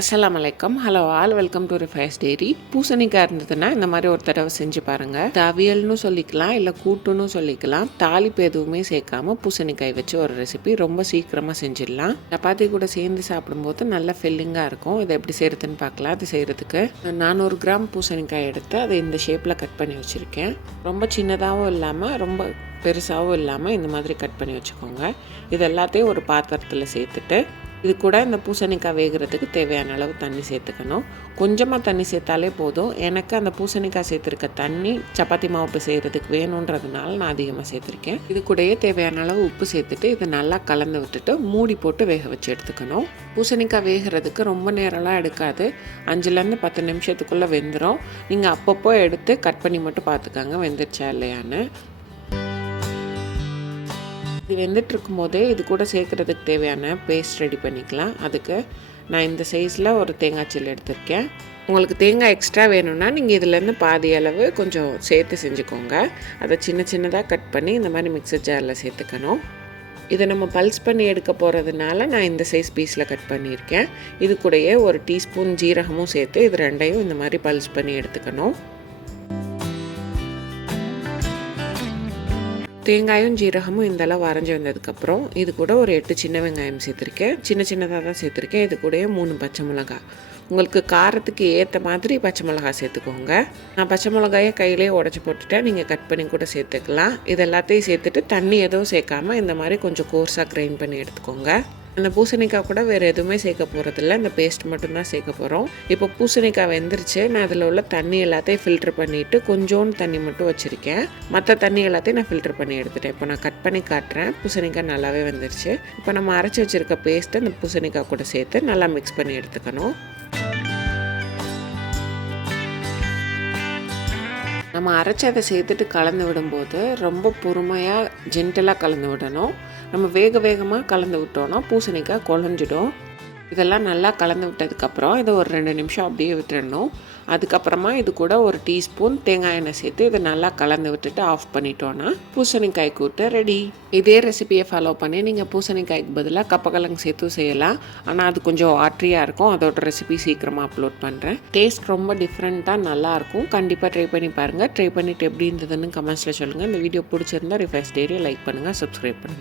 அஸ்ஸலாமு அலைக்கும். Hello all, welcome to ரிஃபைஸ் டெய்ரி. பூசணிக்காய் இருந்ததுன்னா இந்த மாதிரி ஒரு தடவை செஞ்சு பாருங்கள். இது அவியல்னு சொல்லிக்கலாம், இல்லை கூட்டுன்னு சொல்லிக்கலாம். தாளிப்பு எதுவுமே சேர்க்காம பூசணிக்காய் வச்சு ஒரு ரெசிபி ரொம்ப சீக்கிரமாக செஞ்சிடலாம். சப்பாத்தி கூட சேர்ந்து சாப்பிடும்போது நல்ல ஃபில்லிங்காக இருக்கும். இதை எப்படி செய்கிறதுன்னு பார்க்கலாம். அது செய்கிறதுக்கு 400 கிராம் பூசணிக்காய் எடுத்து அதை இந்த ஷேப்பில் கட் பண்ணி வச்சுருக்கேன். ரொம்ப சின்னதாகவும் இல்லாமல் ரொம்ப பெருசாகவும் இல்லாமல் இந்த மாதிரி கட் பண்ணி வச்சுக்கோங்க. இது எல்லாத்தையும் ஒரு பாத்திரத்தில் சேர்த்துட்டு இது கூட இந்த பூசணிக்காய் வேகிறதுக்கு தேவையான அளவு தண்ணி சேர்த்துக்கணும். கொஞ்சமாக தண்ணி சேர்த்தாலே போதும். எனக்கு அந்த பூசணிக்காய் சேர்த்துருக்க தண்ணி சப்பாத்தி மாவு செய்கிறதுக்கு வேணுன்றதுனால நான் அதிகமாக சேர்த்துருக்கேன். இது கூடயே தேவையான அளவு உப்பு சேர்த்துட்டு இதை நல்லா கலந்து விட்டுட்டு மூடி போட்டு வேக வச்சு எடுத்துக்கணும். பூசணிக்காய் வேகிறதுக்கு ரொம்ப நேரம்லாம் எடுக்காது. 5லேருந்து 10 நிமிஷத்துக்குள்ளே வெந்துடும். நீங்கள் அப்பப்போ எடுத்து கட் பண்ணி மட்டும் பார்த்துக்கோங்க வெந்துருச்சா இல்லையான்னு. இது வெந்துட்டு இருக்கும் போதே இது கூட சேர்க்குறதுக்கு தேவையான பேஸ்ட் ரெடி பண்ணிக்கலாம். அதுக்கு நான் இந்த சைஸில் ஒரு தேங்காய் சில்லு எடுத்திருக்கேன். உங்களுக்கு தேங்காய் எக்ஸ்ட்ரா வேணும்னா நீங்கள் இதுலேருந்து பாதி அளவு கொஞ்சம் சேர்த்து செஞ்சுக்கோங்க. அதை சின்ன சின்னதாக கட் பண்ணி இந்த மாதிரி மிக்சர் ஜாரில் சேர்த்துக்கணும். இதை நம்ம பல்ஸ் பண்ணி எடுக்க போகிறதுனால நான் இந்த சைஸ் பீஸில் கட் பண்ணியிருக்கேன். இது கூடயே ஒரு டீஸ்பூன் ஜீரகமும் சேர்த்து இது ரெண்டையும் இந்த மாதிரி பல்ஸ் பண்ணி எடுத்துக்கணும். தேங்காயும் ஜீரகமும் இந்தளவு அரைஞ்சி வந்ததுக்கப்புறம் இது கூட ஒரு 8 சின்ன வெங்காயம் சேர்த்துருக்கேன். சின்ன சின்னதாக தான் சேர்த்துருக்கேன். இது கூடயே 3 பச்சை மிளகாய். உங்களுக்கு காரத்துக்கு ஏற்ற மாதிரி பச்சை மிளகாய் சேர்த்துக்கோங்க. நான் பச்சை மிளகாயை கையிலே உடச்சி போட்டுட்டேன். நீங்கள் கட் பண்ணி கூட சேர்த்துக்கலாம். இது எல்லாத்தையும் சேர்த்துட்டு தண்ணி எதுவும் சேர்க்காமல் இந்த மாதிரி கொஞ்சம் கோர்ஸாக கிரைண்ட் பண்ணி எடுத்துக்கோங்க. அந்த பூசணிக்காய் கூட வேறு எதுவுமே சேர்க்க போகிறதில்ல, இந்த பேஸ்ட் மட்டும்தான் சேர்க்க போகிறோம். இப்போ பூசணிக்காய் வெந்துருச்சு. நான் அதில் உள்ள தண்ணி எல்லாத்தையும் ஃபில்ட்ரு பண்ணிவிட்டு கொஞ்சோண்டு தண்ணி மட்டும் வச்சுருக்கேன். மற்ற தண்ணி எல்லாத்தையும் நான் ஃபில்ட்ரு பண்ணி எடுத்துட்டேன். இப்போ நான் கட் பண்ணி காட்டுறேன். பூசணிக்காய் நல்லாவே வெந்துருச்சு. இப்போ நம்ம அரைச்சி வச்சுருக்க பேஸ்ட்டை இந்த பூசணிக்காய் கூட சேர்த்து நல்லா மிக்ஸ் பண்ணி எடுத்துக்கணும். நம்ம அரைச்சி அதை சேர்த்துட்டு கலந்து விடும்போது ரொம்ப பொறுமையாக ஜென்டலாக கலந்து விடணும். நம்ம வேகமாக கலந்து விட்டோன்னா பூசணிக்காய் குழஞ்சிடும். இதெல்லாம் நல்லா கலந்து விட்டதுக்கப்புறம் இதை ஒரு 2 நிமிஷம் அப்படியே விட்டுடணும். அதுக்கப்புறமா இது கூட ஒரு டீஸ்பூன் தேங்காய் எண்ணெய் சேர்த்து இதை நல்லா கலந்து விட்டுட்டு ஆஃப் பண்ணிட்டோன்னா பூசணிக்காய் கூட்டு ரெடி. இதே ரெசிபியை ஃபாலோ பண்ணி நீங்கள் பூசணிக்காய்க்கு பதிலாக கப்பக்கிழங்கு சேர்த்து செய்யலாம். ஆனால் அது கொஞ்சம் வாட்ரியாக இருக்கும். அதோட ரெசிபி சீக்கிரமாக அப்லோட் பண்ணுறேன். டேஸ்ட் ரொம்ப டிஃப்ரெண்ட்டாக நல்லாயிருக்கும். கண்டிப்பாக ட்ரை பண்ணி பாருங்கள். ட்ரை பண்ணிவிட்டு எப்படி இருந்ததுன்னு கமெண்ட்ஸில் சொல்லுங்கள். இந்த வீடியோ பிடிச்சிருந்தா ரிஃபைஸ் டெய்ரியை லைக் பண்ணுங்கள், சப்ஸ்கிரைப் பண்ணுங்கள்.